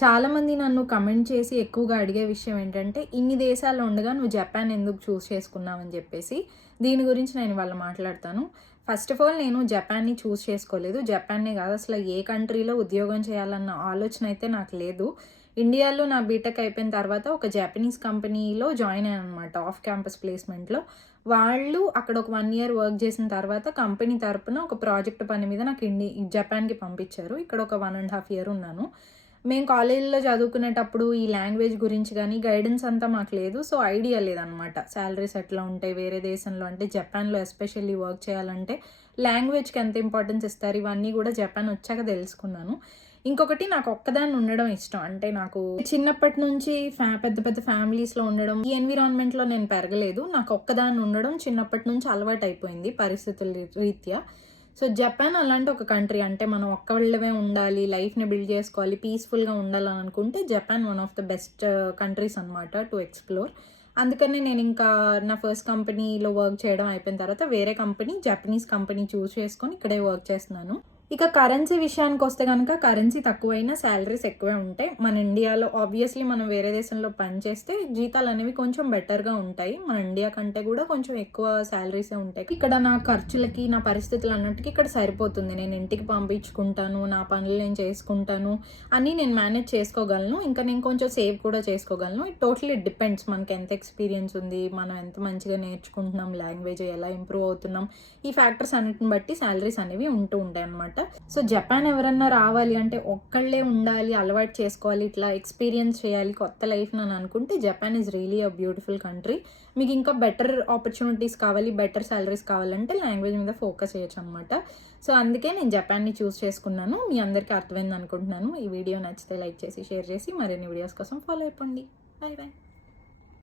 చాలామంది నన్ను కమెంట్ చేసి ఎక్కువగా అడిగే విషయం ఏంటంటే, ఇన్ని దేశాల్లో ఉండగా నువ్వు జపాన్ ఎందుకు చూస్ చేసుకున్నావని చెప్పేసి. దీని గురించి నేను ఇవాళ మాట్లాడతాను. ఫస్ట్ ఆఫ్ ఆల్ నేను జపాన్‌ని చూస్ చేసుకోలేదు. జపాన్‌నే కాదు, అసలు ఏ కంట్రీలో ఉద్యోగం చేయాలన్న ఆలోచన అయితే నాకు లేదు. ఇండియాలో నా బీటెక్ అయిపోయిన తర్వాత ఒక జపనీస్ కంపెనీలో జాయిన్ అయ్యాననమాట, ఆఫ్ క్యాంపస్ ప్లేస్‌మెంట్‌లో. వాళ్ళు అక్కడ ఒక 1 ఇయర్ వర్క్ చేసిన తర్వాత కంపెనీ తరపున ఒక ప్రాజెక్ట్ పని మీద నాకు జపాన్‌కి పంపించారు. ఇక్కడ ఒక 1½ ఇయర్ ఉన్నాను. మేము కాలేజీలో చదువుకునేటప్పుడు ఈ లాంగ్వేజ్ గురించి కానీ గైడెన్స్ అంతా మాకు లేదు. సో, ఐడియా లేదనమాట. సాలరీస్ ఎట్లా ఉంటాయి వేరే దేశంలో, అంటే జపాన్‌లో ఎస్పెషల్లీ వర్క్ చేయాలంటే లాంగ్వేజ్‌కి ఎంత ఇంపార్టెన్స్ ఇస్తారు, ఇవన్నీ కూడా జపాన్ వచ్చాక తెలుసుకున్నాను. ఇంకొకటి, నాకు ఒక్కదాన్ని ఉండడం ఇష్టం. అంటే నాకు చిన్నప్పటి నుంచి పెద్ద పెద్ద ఫ్యామిలీస్‌లో ఉండడం, ఈ ఎన్విరాన్మెంట్‌లో నేను పెరగలేదు. నాకు ఒక్కదాన్ని ఉండడం చిన్నప్పటి నుంచి అలవాటైపోయింది పరిస్థితుల రీత్యా. సో, జపాన్ అలాంటి ఒక కంట్రీ. అంటే మనం ఒక్కళ్ళమే ఉండాలి, లైఫ్‌ని బిల్డ్ చేసుకోవాలి, పీస్‌ఫుల్‌గా ఉండాలని అనుకుంటే Japan one of the best countries అనమాట టు ఎక్స్‌ప్లోర్. అందుకనే నేను ఇంకా నా ఫస్ట్ కంపెనీలో వర్క్ చేయడం అయిపోయిన తర్వాత వేరే కంపెనీ, జపనీస్ కంపెనీ చూస్ చేసుకొని ఇక్కడే వర్క్ చేస్తున్నాను. ఇక కరెన్సీ విషయానికొస్తే గనక కరెన్సీ తక్కువైనా సాలరీస్ ఎక్కువే ఉంటాయి. మన ఇండియాలో ఆబ్వియస్లీ మనం వేరే దేశంలో పని చేస్తే జీతాలనేవి కొంచెం బెటర్‌గా ఉంటాయి. మన ఇండియా కంటే కూడా కొంచెం ఎక్కువ సాలరీసే ఉంటాయి. ఇక్కడ నా ఖర్చులకి, నా పరిస్థితులు అన్నిటికి ఇక్కడ సరిపోతుంది. నేను ఇంటికి పంపించుకుంటాను, నా పనులు నేను చేసుకుంటాను, అన్నీ నేను మేనేజ్ చేసుకోగలను. ఇంకా నేను కొంచెం సేవ్ కూడా చేసుకోగలను. ఇట్ టోటలీ డిపెండ్స్ మనకి ఎంత ఎక్స్పీరియన్స్ ఉంది, మనం ఎంత మంచిగా నేర్చుకుంటున్నాం, లాంగ్వేజ్ ఎలా ఇంప్రూవ్ అవుతున్నాం, ఈ ఫ్యాక్టర్స్ అన్నిటిని బట్టి సాలరీస్ అనేవి ఉంటూ ఉంటాయి అన్నమాట. సో, జపాన్ ఎవరన్నా రావాలి అంటే ఒక్కళ్ళే ఉండాలి, అలవాటు చేసుకోవాలి, ఇట్లా ఎక్స్పీరియన్స్ చేయాలి కొత్త లైఫ్ అని అనుకుంటే Japan is really a beautiful country. మీకు ఇంకా బెటర్ ఆపర్చునిటీస్ కావాలి, బెటర్ సాలరీస్ కావాలంటే లాంగ్వేజ్ మీద ఫోకస్ చేయొచ్చు అనమాట. సో, అందుకే నేను జపాన్ని చూస్ చేసుకున్నాను. మీ అందరికీ అర్థమైంది అనుకుంటున్నాను. ఈ వీడియో నచ్చితే లైక్ చేసి, షేర్ చేసి, మరిన్ని వీడియోస్ కోసం ఫాలో అయిపోండి. Bye bye.